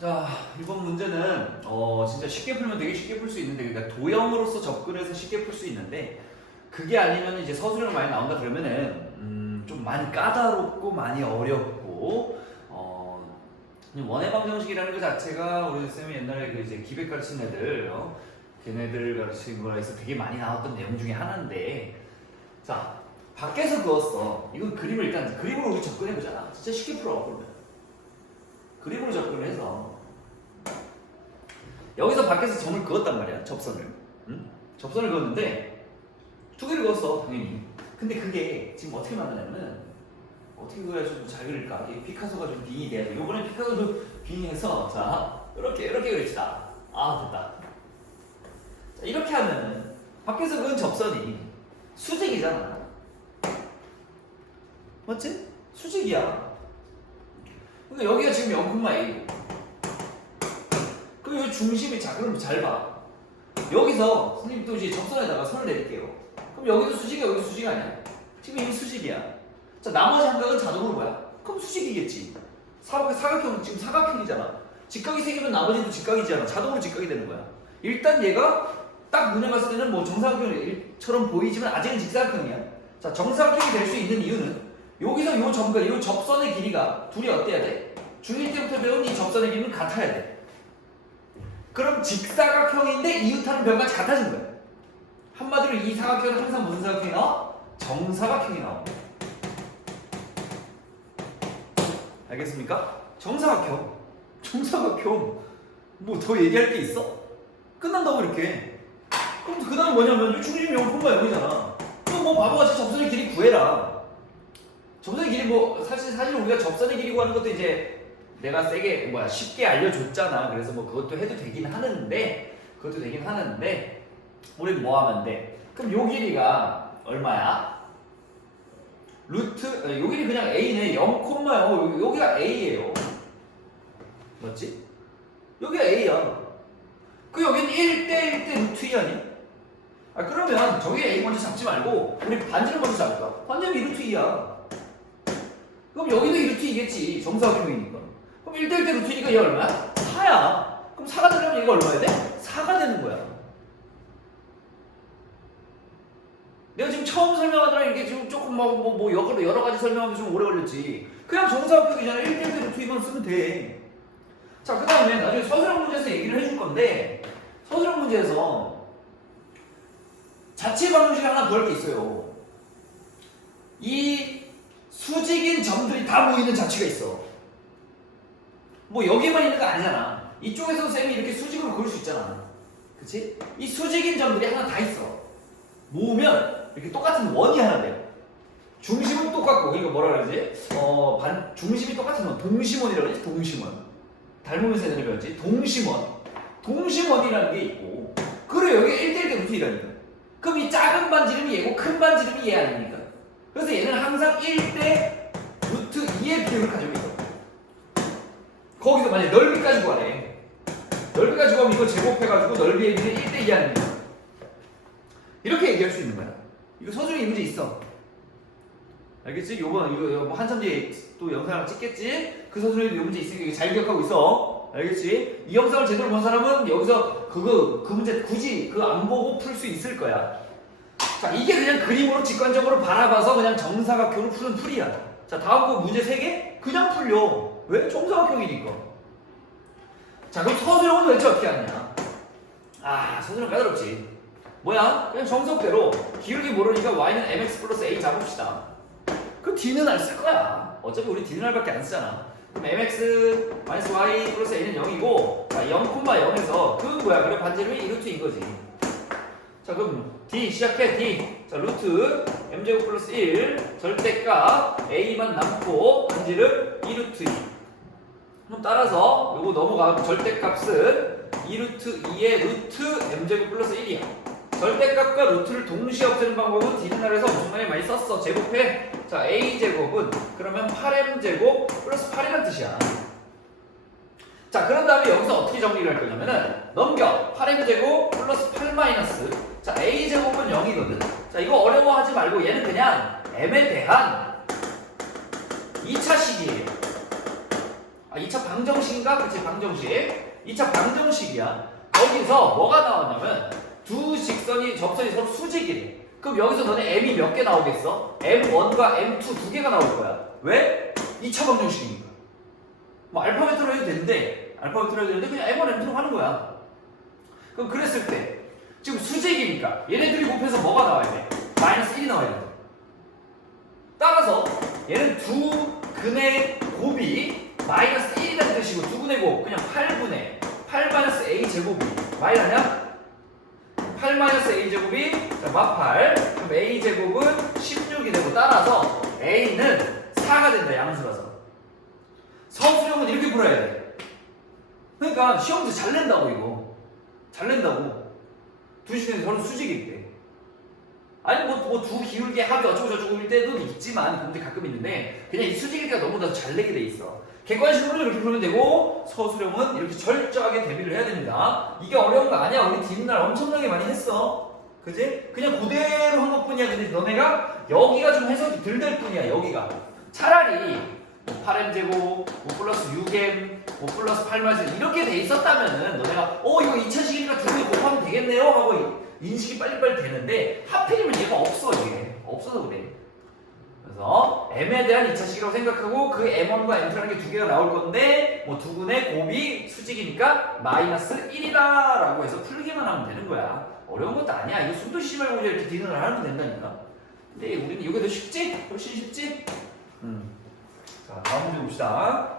자, 이번 문제는 어, 진짜 쉽게 풀면 되게 쉽게 풀 수 있는데 그러니까 도형으로서 접근해서 쉽게 풀 수 있는데 그게 아니면 이제 서술형 많이 나온다 그러면은 음, 좀 많이 까다롭고 많이 어렵고 어, 원의 방정식이라는 것 자체가 우리 쌤이 옛날에 그 이제 기백 가르친 애들 어, 걔네들 가르친 거에서 되게 많이 나왔던 내용 중에 하나인데 자 밖에서 그었어. 이건 그림을 일단 그림으로 우리 접근해보잖아. 진짜 쉽게 풀어 그러면 그림으로 접근을 해서. 여기서 밖에서 점을 그었단 말이야 접선을. 응? 접선을 그었는데 두 개를 그었어 당연히. 근데 그게 지금 어떻게 만드냐면 어떻게 그려야 좀잘 그릴까? 이 피카소가 좀 빙이 돼야 돼. 요번에 피카소도 빙해서 자 이렇게 이렇게 그립시다. 아 됐다. 자 이렇게 하면은 밖에서 그은 접선이 수직이잖아. 맞지? 수직이야 근데 여기가 지금 0,1이고 그럼 여기 중심이 자 그럼 잘 봐. 여기서 선생님 또 이제 접선에다가 선을 내릴게요. 그럼 여기도 수직이야 여기도 수직 아니야? 지금 이미 수직이야. 자 나머지 한각은 자동으로 뭐야? 그럼 수직이겠지. 사각, 사각형 지금 사각형이잖아. 직각이 생기면 나머지도 직각이잖아. 자동으로 직각이 되는 거야. 일단 얘가 딱 눈에 봤을 때는 뭐 정사각형처럼 보이지만 아직은 직사각형이야. 자 정사각형이 될 수 있는 이유는 여기서 요 점과 요 접선의 길이가 둘이 어때야 돼? 중1 때부터 배운 이 접선의 길이는 같아야 돼. 그럼 직사각형인데 이웃하는 변과 같아진 거야. 한마디로 이 사각형은 항상 무슨 사각형이 나와? 정사각형이 나와. 알겠습니까? 정사각형. 정사각형. 뭐 더 얘기할 게 있어? 끝난다고 이렇게. 그럼 그 다음 뭐냐면 중심 0, 0이잖아. 그럼 뭐 바보같이 접선의 길이 구해라. 접선의 길이 뭐 사실 사실 우리가 접선의 길이 구하는 것도 이제 내가 세게 뭐야 쉽게 알려줬잖아. 그래서 뭐 그것도 해도 되긴 하는데 그것도 되긴 하는데 우리 뭐 하면 돼? 그럼 요 길이가 얼마야? 루트 어, 요 길이 그냥 a네 0,0 여기가 a예요. 맞지? 여기가 a야. 그 여기는 1대 1대 루트 2 아니야? 아 그러면 저기 a 먼저 잡지 말고 우리 반지를 먼저 잡을까? 반지는 2 루트 2야. 그럼 여기도 2 루트 2겠지 정사각형이니까. 그럼 1대 1대 루트 2가 얘 얼마야? 4야. 그럼 4가 되려면 얘가 얼마야 돼? 4가 되는 거야. 내가 지금 처음 설명하느라 이게 지금 조금 뭐, 뭐, 뭐 여러, 여러 가지 설명하면 좀 오래 걸렸지. 그냥 정사각형이잖아. 1대 1대 루트 2만 쓰면 돼. 자, 그 다음에 나중에 서술형 문제에서 얘기를 해줄 건데, 서술형 문제에서 자체 방정식을 하나 구할 게 있어요. 이 수직인 점들이 다 모이는 자체가 있어. 뭐 여기만 있는 거 아니잖아. 이쪽에서 쌤이 이렇게 수직으로 그릴 수 있잖아. 그치? 이 수직인 점들이 하나 다 있어. 모으면 이렇게 똑같은 원이 하나 돼요. 중심은 똑같고, 이거 뭐라 그러지? 어, 반, 중심이 똑같은 원. 동심원이라고 그러지? 동심원. 닮으면서 애들이 배웠지? 동심원. 동심원이라는 게 있고, 그리고 여기 1대1대 루트 1이라니까. 그럼 이 작은 반지름이 얘고 큰 반지름이 얘 아닙니까? 그래서 얘는 항상 1대 루트 2의 비율을 가지고 있어. 거기서 만약 넓이까지 구하래. 넓이까지 구하면 이거 제곱해가지고 넓이의 비율이 1대 2 아닙니까? 이렇게 얘기할 수 있는 거야. 이거 서술에 이 문제 있어. 알겠지? 요번 이거, 뭐 한참 뒤에 또 영상을 찍겠지? 그 서술에도 이 문제 있으니까 잘 기억하고 있어. 알겠지? 이 영상을 제대로 본 사람은 여기서 그거 그 문제 굳이 그거 안 보고 풀 수 있을 거야. 자, 이게 그냥 그림으로 직관적으로 바라봐서 그냥 정사각형으로 푸는 풀이야. 자, 다음 거 문제 세 개? 그냥 풀려. 왜? 정사각형이니까. 자, 그럼 서술형은 도대체 어떻게 하냐? 아, 서술형 까다롭지. 뭐야? 그냥 정석대로 기울기 모르니까 y는 mx 플러스 a 잡읍시다. 그 d는 알 쓸 거야. 어차피 우리 d는 r밖에 안 쓰잖아. 그럼 mx 마이너스 y 플러스 a는 0이고 자, 0,0에서 그건 뭐야? 그래 반지름이 2루트인 거지. 자 그럼 d 시작해 d. 자 루트 m제곱 플러스 1 절대값 a만 남고 반지름 2루트 2 그럼 따라서 요거 넘어가면 절대값은 2루트 2의 루트 m제곱 플러스 1이야. 절대값과 루트를 동시에 없애는 방법은 날에서 엄청나게 많이 썼어? 제곱해? 자 a제곱은 그러면 8m제곱 플러스 8이란 뜻이야. 자 그런 다음에 여기서 어떻게 정리를 할 거냐면은 넘겨. 8m제곱 플러스 8 마이너스 자 a제곱은 0이거든. 자 이거 어려워하지 말고 얘는 그냥 m에 대한 2차식이에요. 아 2차 방정식인가? 그치 방정식. 2차 방정식이야. 거기서 뭐가 나왔냐면 두 직선이 접선이 서로 수직이래. 그럼 여기서 너네 m이 몇 개 나오겠어? m1과 m2 두 개가 나올 거야. 왜? 2차 방정식이니까. 뭐 알파벳으로 해도 되는데 알파벳으로 해도 되는데 그냥 m1, m2로 하는 거야. 그럼 그랬을 때 지금 수직이니까 얘네들이 곱해서 뭐가 나와야 돼? 마이너스 1이 나와야 돼. 따라서 얘는 두 근의 곱이 마이너스 1이라는 뜻이고 두 근의 곱 그냥 8분의 8 마이너스 a 제곱이 마이너냐? 8 마이너스 a 제곱이 자, 마팔. 그럼 a 제곱은 16이 되고 따라서 a는 4가 된다 양수라서. 서술형은 이렇게 풀어야 돼. 그러니까 시험도 잘 낸다고 이거. 잘 낸다고 두 시간에 저는 수직일 때 아니 뭐뭐두 기울기 합이 어쩌고 저쩌고일 때도 있지만 근데 가끔 있는데 그냥 이 수직일 때가 너무 잘 내게 돼 있어. 객관식으로 이렇게 풀면 되고 서술형은 이렇게 철저하게 대비를 해야 됩니다. 이게 어려운 거 아니야. 우리 뒷날 엄청나게 많이 했어. 그지? 그냥 그대로 한 것뿐이야. 근데 너네가 여기가 좀 해석이 덜 될 뿐이야 여기가. 차라리 뭐 8m 제곱 뭐 플러스 6m 뭐 플러스 8마이너스 이렇게 돼 있었다면은 너네가 어 이거 2차식이니까 두 개 곱하면 되겠네요 하고 인식이 빨리빨리 되는데 하필이면 얘가 없어 이게 없어서 그래 그래서 m에 대한 2차식이라고 생각하고 그 m1과 m2라는 게 두 개가 나올 건데 뭐 두 군의 곱이 수직이니까 마이너스 1이다 라고 해서 풀기만 하면 되는 거야 어려운 것도 아니야 이거 숨도 쉬지 말고 이렇게 디너를 하면 된다니까 근데 우리는 이게 더 쉽지? 훨씬 쉽지? 음. 자 다음 문제 봅시다